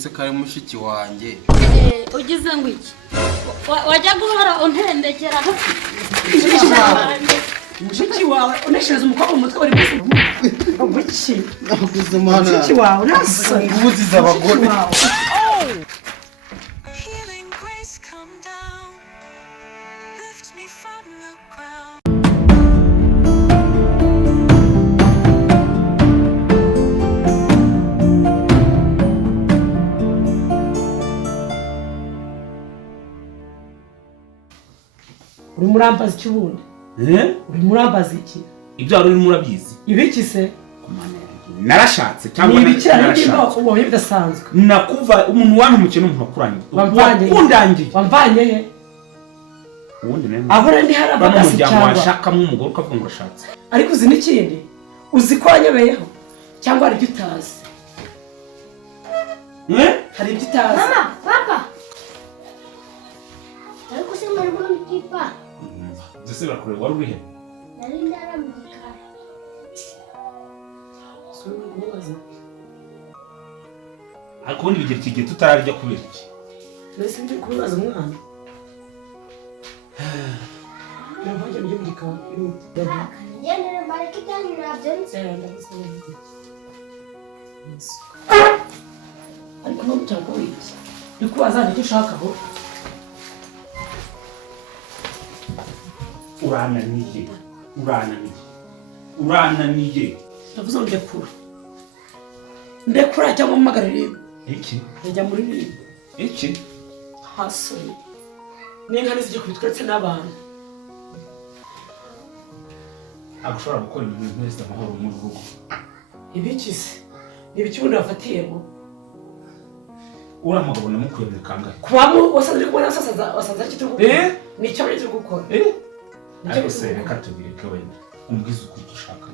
se kare mushiki wanjye. Ugize ngo iki? Wajya guhora untendekera mushiki wawe uneshereza umukobwa mu mutwe bari bose ubuki Naguze mana. mushiki wawe nasa Ubuziza abagore. uri murambaza iki bundi uri murambaza iki ibyo wari urimo urabizi ibiki se narashatse cyangwa narashatse ubonye bidasanzwe nakuva umuntu wantumukene umuntu wakuranye wakundangiye wamvanye he ubundi nene aho ndi harabagasi cyangwa washakamo umugore ukavuga ngo urashatse ariko uzi n'ikindi uzi ko wanyobeyeho cyangwa hari ibyo utazi hari ibyo utazi mama papa ariko se mwari mutipa Zese bakure wari urihe nari ndaramugika ariko ubundi bigira igihe tutararya kubera iki mbese ndi kubaza umwana nabanje byo mugika ngendere marikitani nabyo ariko no mutako wiki ndikubaza nicyo ushaka aho urananiye ndavuze ngo ndekura cyangwa mpamagarire iki njya muri ribu iki hasoni n'inka nizijya kubitwa ndetse n'abantu agushobora gukora ibintu byose amahoro mu rugo ibiki se ibiki ubundi wafatiyemo uriya mugabo namukuye muri kangahe kubamu wasanze uri kubona wasanze ari kitari gukora nicyo ari cyo gukora ariko se reka tubireke wenda umbwize uko ushaka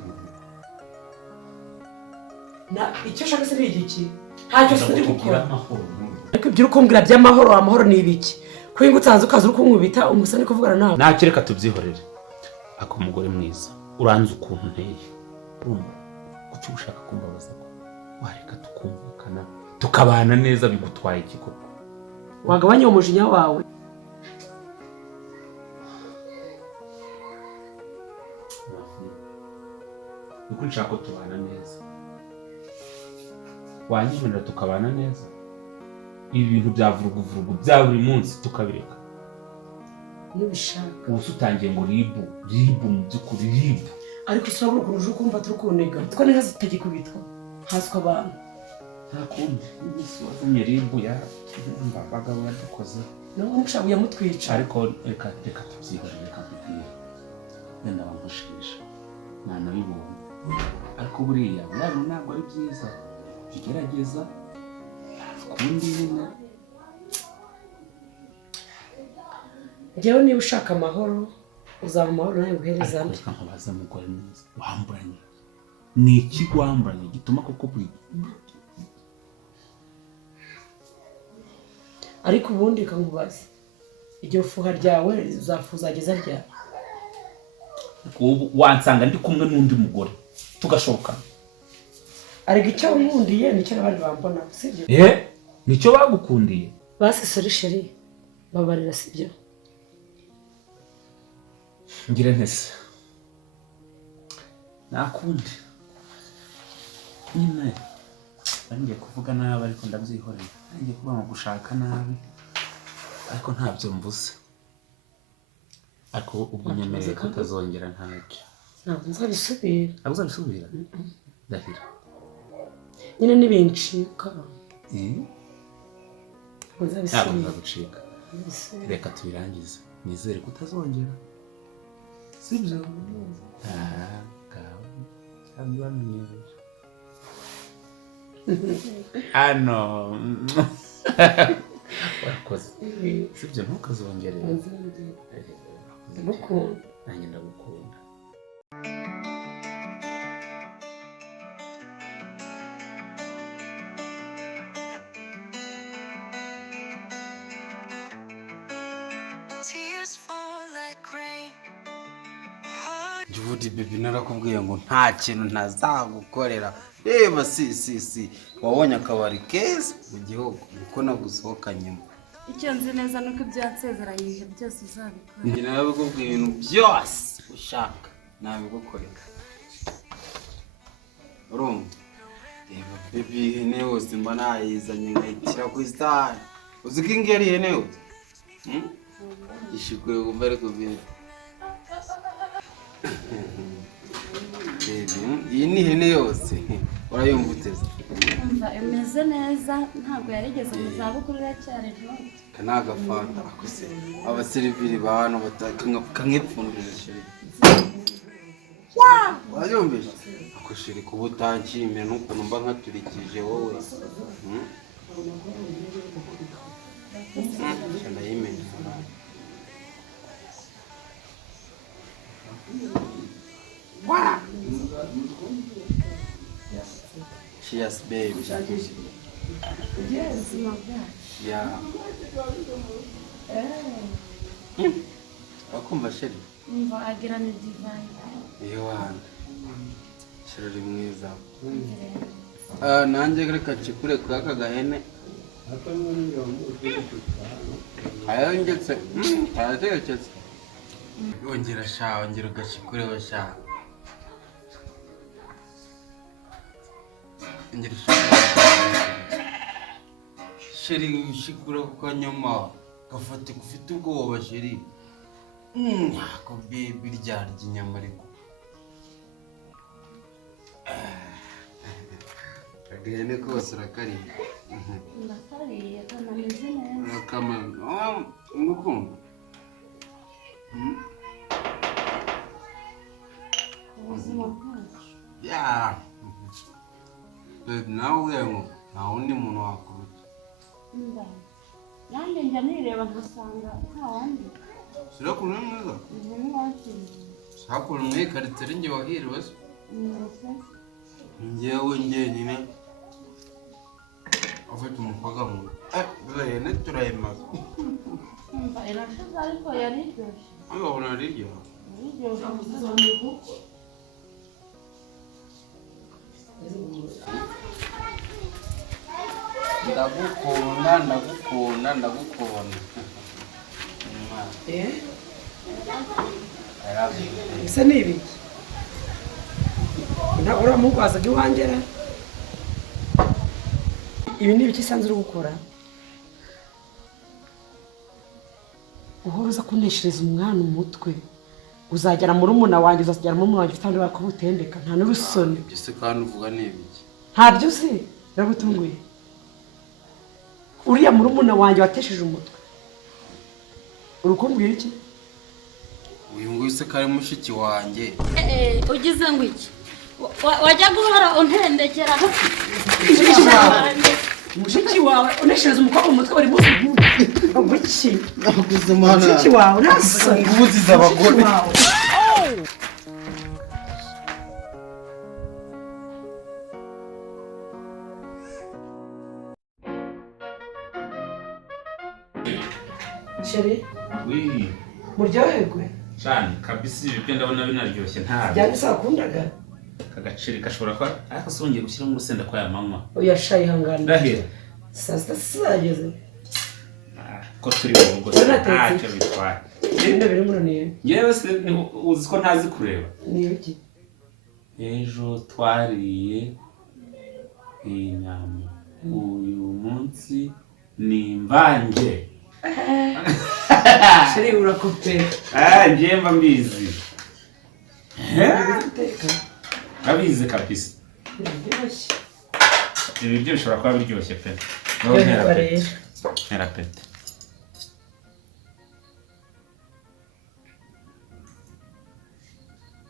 icyo ushaka se ni igiki ntacyo se uri gukora ariko ibyo uri kumbwira by'amahoro amahoro ni ibiki kuko utanze ukaza uri kunkubita umusa ni kuvugana nawe ntacyo reka tubyihorere ako umugore mwiza uranze ukuntu nteye urumva kuki ushaka kumbabaza ko wareka tukumvikana tukabana neza bigutwaye iki koko wagabanya umujinya wawe nuko nshaka ko tubana neza wanyemerera tukabana neza ibi bintu bya vuruguvurugu bya buri munsi tukabireka nubishaka ubu utangiye ngo ribu mu by'ukuri ribu ariko urabona ukuntu uje kumva turi kunega twa n'inka zitagikubitwa haswa abantu nta kundi n'isi wazanye ribu abagabo yadukoze nawe umushaka yamutwica ariko reka tubyihorere reka mbibwire wenda bamushisha ntanabibonye ariko buriya buriya ntabwo ari byiza tugerageza kundi nyine njyewe niba ushaka amahoro uzaba amahoro nawe nguhereza andi ariko nkubaza mugore neza wamburanye ni iki wamburanye gituma koko buri ariko ubundi kankubaza iryo fuha ryawe uzageza ryari wansanga ndi kumwe n'undi mugore tugashokana ariko icyo nkundiye nicyo n'abandi bambona sibyo nicyo bagukundiye basi sori sheri babarira sibyo ngire ntese nakundi nyine ngiye kuvuga nabi ariko ndabyihorera ngiye kuvuga ngo gushaka nabi ariko ntabyo mvuze ariko ubwo nyemereye ko utazongera ntacyo ntabwo nzabisubira ntabwo uzabisubira ndahira nyine nibincika ntabwo nzagucika reka tubirangize nizere ko utazongera sibyo cyangwa bamenyereje hano warakoze sibyo ntukazongere ndagukunda nanjye ndagukunda Judy baby narakubwiye ngo nta kintu ntazagukorera reba si wabonye akabari keza mu gihugu niko nagusohokanyemo. icyo nzi neza nuko ibyo yansezeranyije byose uzabikora. Njye nabikubwiye ibintu byose ushaka nabigukorera. Urumva? Reba baby ihene yose mba nayizanye nkayitira ku isahani. Uzi ko ingeri ihene yose? Ishikuye wumva ariko baby. Baby, iyi ni ihene yose urayumva uteze? Umva imeze neza ntabwo yarigeze mu zabukuru iracyari nto. Kana agafanta akose abaseriviri ba hano kankipfundira shiri. Wayumvise? Akoshiri kuba utankimira n'ukuntu mba nkaturikije wowe. Ndayimenya. Wala. Cheers baby. Yes, my God. Yeah. Wakumva sheri? Umva agira ni divine. Iyo wana. Sheri mwiza. Nanjye reka chikure kwa kagahene. Ayongetse. Ayategetse. Ongera sha, ongera ugashikure wa sha. Ongera sha. Sheri ushikura kwa nyuma. Gafate kufite ubwoba sheri. Ko baby ryarya inyama ariko. Agahene kose urakariye. Ndakariye kanameze neza. Urakamara. Ngukumva? Ubuzima bwacu. Yeah. Baby nawe uremo nta wundi muntu wakuruta. Nanjye njya nireba nkasanga nta wandi. Sirakuru ni mwiza? Ni wakiriye. Sirakuru ni karitsiye njye wahiriwe se? Njyewe njyenyine afite umukobwa mubi. Ihene turayimaze. Umva irashize ariko yari iryoshye. Urabona rirya? Ndagukunda. Ese ni ibiki? Ntabwo uramugwazaga iwangera? Ibi ni ibiki sanzwe uri gukora? Uhora uza kuneshereza umwana umutwe. Uzagera muri umuna wanjye, uzagera muri umuna wanjye ufite abandi bakubutendeka, nta n'urusoni. Ibyo se kandi uvuga ni ibiki? Ntabyo uzi? Biragutunguye. Uriya muri umuna wanjye watesheje umutwe. Urukumbwira iki? Uyu nguyu se kari mushiki wanjye. Ugize ngo iki? Wajya guhora untendekera. Mushiki wawe uneshereza umukobwa umutwe bari munsi y'ubuki. Nakuze mana. Mushiki wawe nasa ngubuziza abagore. Sheri, Oui. muryoherwe. Cyane kabisa ibyo ndabona binaryoshye ntabwo. Byanditse akundaga. Kagaciri gashobora kwa ariko songeye gushyiramo urusenda kwa ya mama. Oya shayi hangana. Ndahira. Sasa sageze. Ko turi mu rugo. Ntacyo bitwaye. Ibintu biri muri niyo. Yewe se uzi ko ntazi kureba. Ni iki? Ejo twariye inyama. Uyu munsi ni imvange. Sheri urakopera. Njye mba mbizi. Abizi kabisa. Biryoshye. Ibi byo bishobora kuba biryoshye pe. Ntera pete.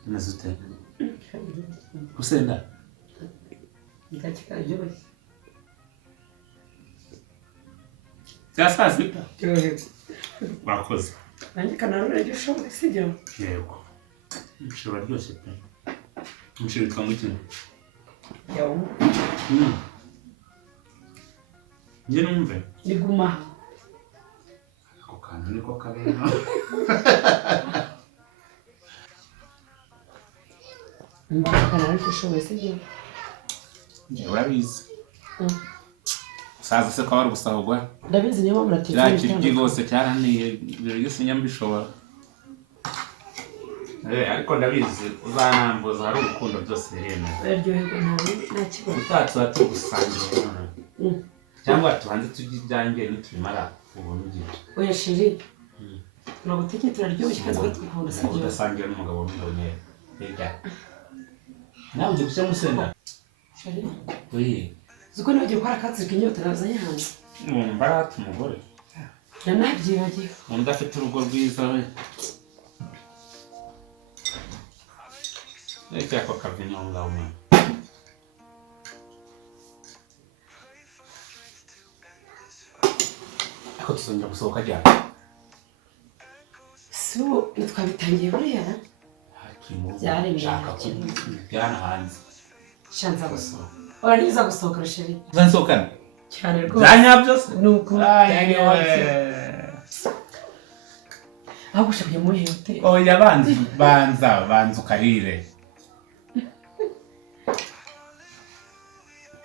Nazute. Usenda. Ndakikajyoshye. Sasa sita. Cyohe. Bakoze. Nanjye kanarura ibyo ushobora sijya. Yego. Bishobora ryoshye pe. Mushiri twamukina. Yawo. Njye numve. Niguma. Ako kantu niko kabena. Mbaka kanarura ibyo ushobora sijya. Urabizi. Saza se ko bari gusahurwa. Ndabizi niyo mpamvu natekereje. Kiraki rwose cyaraniye ibyo sinyambishobora. Ariko ndabizi uzanambuza hari urukundo byose birene. Aryoherwa nawe nta kibazo. Utatse watugusangira. Cyangwa tuhanze tujyange nitubimara ubunugire. Oya sheri. Naguteke turaryoshye kazi gatukunda sibyo. Udasangira n'umugabo w'umwere. Ega. Nawe uje gushyira musenda. Sheri. Oye. Zuko nibagiye gukora akazi k'inyota nazanye hanze. Mbarata umugore. Nanabyibagiwe. Undi afite urugo rwiza we. Eka kwa kavinyo ngaho mwe. Ako tuzongera gusohoka ryari? So twabitangiye buriya. Byari byana hanze. Shanza gusohoka. Ora niza gusohoka sheri. Zansohokana? Cyane rwose. Zanyabyo se? Nuko. Ayiwe. Aho gushaka muri hotel. Oya banza ukarire.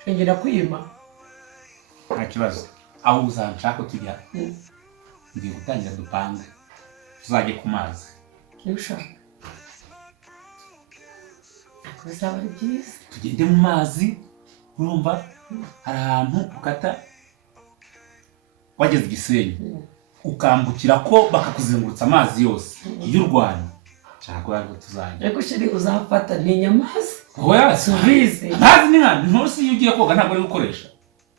Shengera kwima. Nta kibazo. Aho uzanshaka tujya. Ngiye gutangira dupange. Tuzajye ku mazi. Nibishaka. Bizaba ari byiza. Tugende mu mazi. Urumva hari ahantu ukata wageze Gisenyi. Ukambukira ko bakakuzengurutsa amazi yose. Iyo urwanya. Cyangwa yarwo tuzajya. Ariko sheri uzafata n'inyamazi. Oya subize. Amazi ni nka ntusi iyo ugiye koga ntabwo ari gukoresha.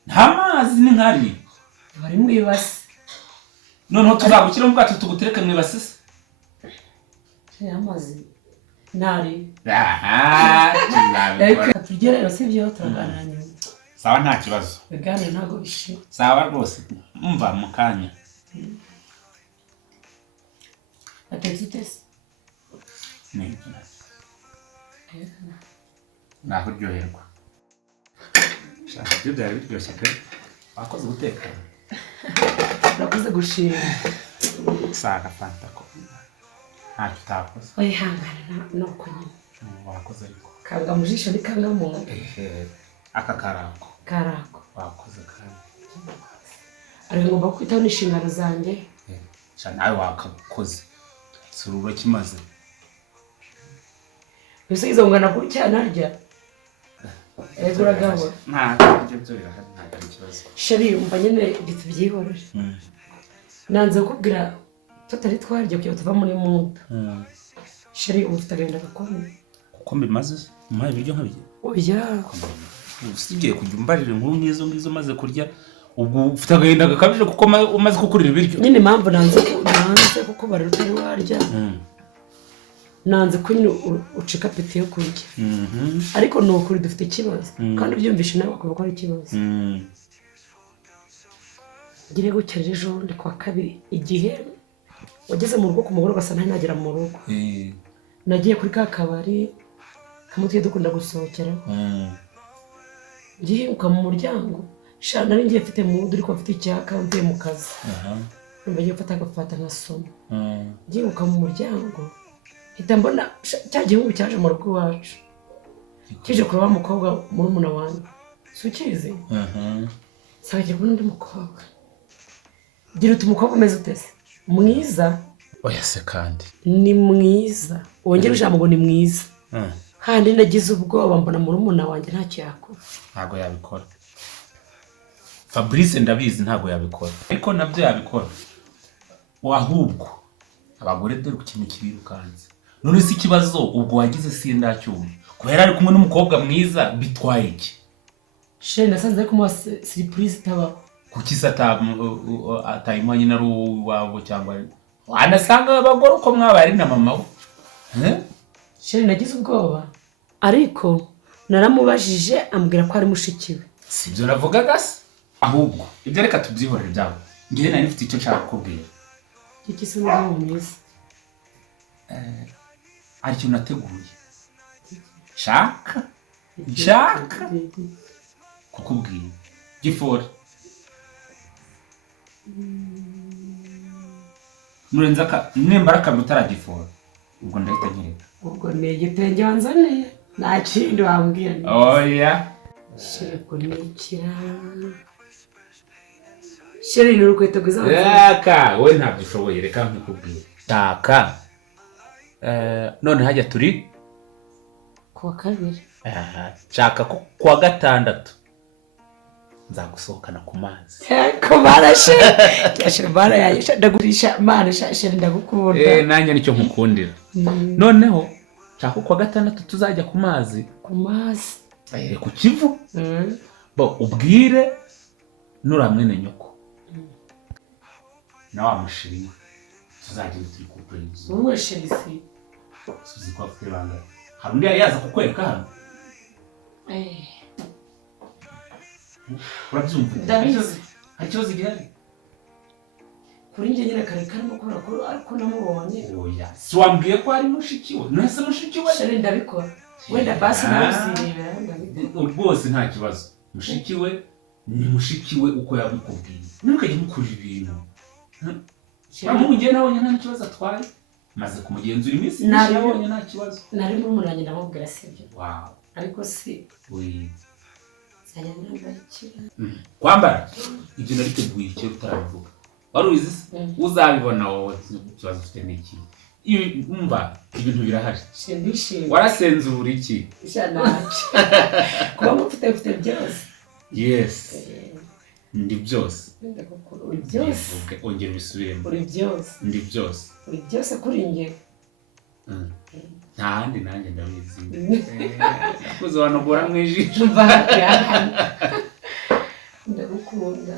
Nta mazi ni nkari. Bari mu ibasi. Noneho tuzagukira mu bwato tugutereke mu ibasi se. Amazi. Nari. Aha. Reka tugere sibyo turaganira. Sawa nta kibazo. Bigane ntago bishi. Sawa rwose. Umva mu kanya. Atexitesi. Ni. Naho ryoherwa. Shaka byo byari biryoshye pe. Wakoze guteka. Nakoze gushira. Saga fanta ko. Ntacyo utakoze. Oya hangana no kunyina. Wakoze ariko. Kanga mu jisho ni kanga mu. Aka karako. Karako. Wakoze kandi. Ari ngomba kwitaho n'inshingano zanjye. Cyane nawe wakakoze. Sururo kimaze. Bisigize ngana gutya narya. Egura gabo. Nta byo birahari nta kibazo. Sheri umva nyene bitubyihorere. Nanze kubwira tutari twarye kuko tuva muri muda. Sheri ufite agenda gakomeye. Kuko mbimaze muhaye ibiryo nkabije. Oya. Usigiye kujya umbarira inkuru n'izo maze kurya ubwo ufite agenda gakabije kuko umaze kukurira ibiryo. Nyine impamvu nanze kuko bari utari warya. Nanze kunyine ucika peti yo kurya. Ariko nukuri dufite ikibazo kandi byumvishe nawe kuko ari ikibazo. Gire gukerera ejo ndi kwa kabiri igihe wageze mu rugo ku mugoroba gasa nagera mu rugo. Nagiye kuri ka kabari kamutye dukunda gusohokera. Ngiye uka mu muryango sha nari ngiye mfite mu uri ko mfite icyaka mvuye mu kazi. Ngiye gufata nkasoma. Ngiye uka mu muryango hita mbona cyagiye mu cyaje mu rugo wacu. Kije kuba mukobwa muri muna wanjye. Sukize? Saje kundi mukobwa. Gira umukobwa umeze utese. Mwiza? Oya se kandi. Ni mwiza. Wongera ujambo ngo ni mwiza. Kandi nagize ubwoba mbona muri muna wanjye ntacyo yakora. Ntago yabikora. Fabrice ndabizi ntago yabikora. Ariko nabyo yabikora. Wahubwo abagore dore ikintu kibirukanze. None si kibazo ubwo wagize sindacyuma. Kubera ari kumwe n'umukobwa mwiza bitwaye iki? Sheri nasanze ko mu surprise taba. Kuki atayimanye na ruwabo cyangwa anasanga abagore uko mwabari na mama we. Sheri nagize ubwoba. Ariko naramubajije ambwira ko ari mushiki we. Sibyo navugaga se. Ahubwo ibyo reka tubyihorere byabo. Ngiye nari mfite icyo nshaka kubwira. Iki se n'uwo mwiza. Ari cyo nateguye. Shaka kukubwira. Gifora. Nurenza nembara mutaragifuza ubwo ndahita nyereka ubwo ne igitenge wanzaniye nta kindi wambwira oya sheri kunikira sheri ni urukweto rwiza reka wowe ntabyo ushoboye reka nkikubwire shaka none hajya turi kuwa kabiri shaka ko kuwa gatandatu nzagusohokana ku mazi ko barashe yashira bara yayisha ndagurisha mana shashira ndagukunda nanjye nicyo nkukundira noneho shaka kuwa gatandatu tuzajya ku mazi ku Kivu bo ubwire nuramwene nyoko na wa mushiri tuzajya turi ku kwezi wowe sherisi suzi kwa kwibanga hari undi yaza kukwereka hano urabyumva ndabizi hari ikibazo gihari kuri njye nyine kare karimo kubera ko ariko namubonye oya si wambwiye ko ari mushiki we nese mushiki we sheri ndabikora wenda basi nawe uzirebera ndabikora rwose nta kibazo mushiki we ni mushiki we uko yabikubwiye ntukajye mukura ibintu ngiye nabonye nta kibazo atwaye maze kumugenzura iminsi myinshi nabonye nta kibazo nari muri umunange ndamubwira sibyo ariko si kwambara ibyo nariteguye icyo utarabivuga wari ubizi se uzabibona wowe ikibazo ufite n'iki umva ibintu birahari warasenzura iki kuba mufite byose yes ndi byose uri byose ongera ubisubiremo uri byose ndi byose uri byose kuri njye nta handi nanjye ndabizi nakuze wanogora mu ijisho ndagukunda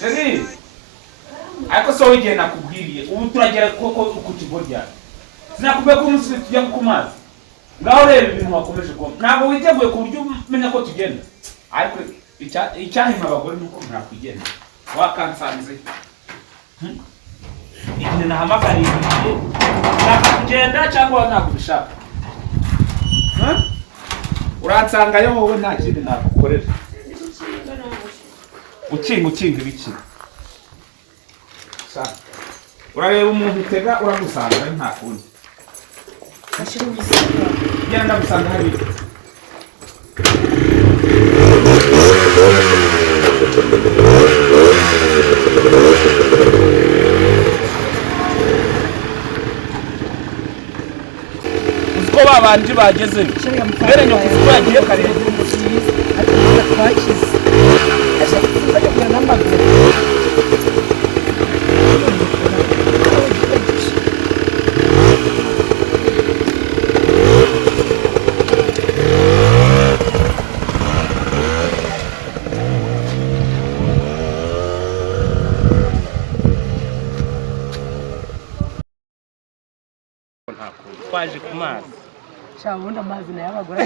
Sheri ariko so wigiye nakubwiriye ubu turagera koko ku kigo ryawe sinakubwiye ko umunsi tujya ku mazi ngaho reba ibintu wakomeje kuba ntabwo witeguye ku buryo umenya ko tugenda ariko icyahima abagore nuko ntakwigenda wakansanze igihe nahamagariye nshaka kugenda cyangwa ntabwo ubishaka uransangayo wowe nta kindi nagukorera ukinga ibiki urareba umuntu utega uragusanga ari nta kundi genda ndagusanga hariya uziko babandi bageze mbere nyoko uziko yagiye kare twakize ashaka kujya n'amaguru twaje ku mazi ubundi amazi nayo abagore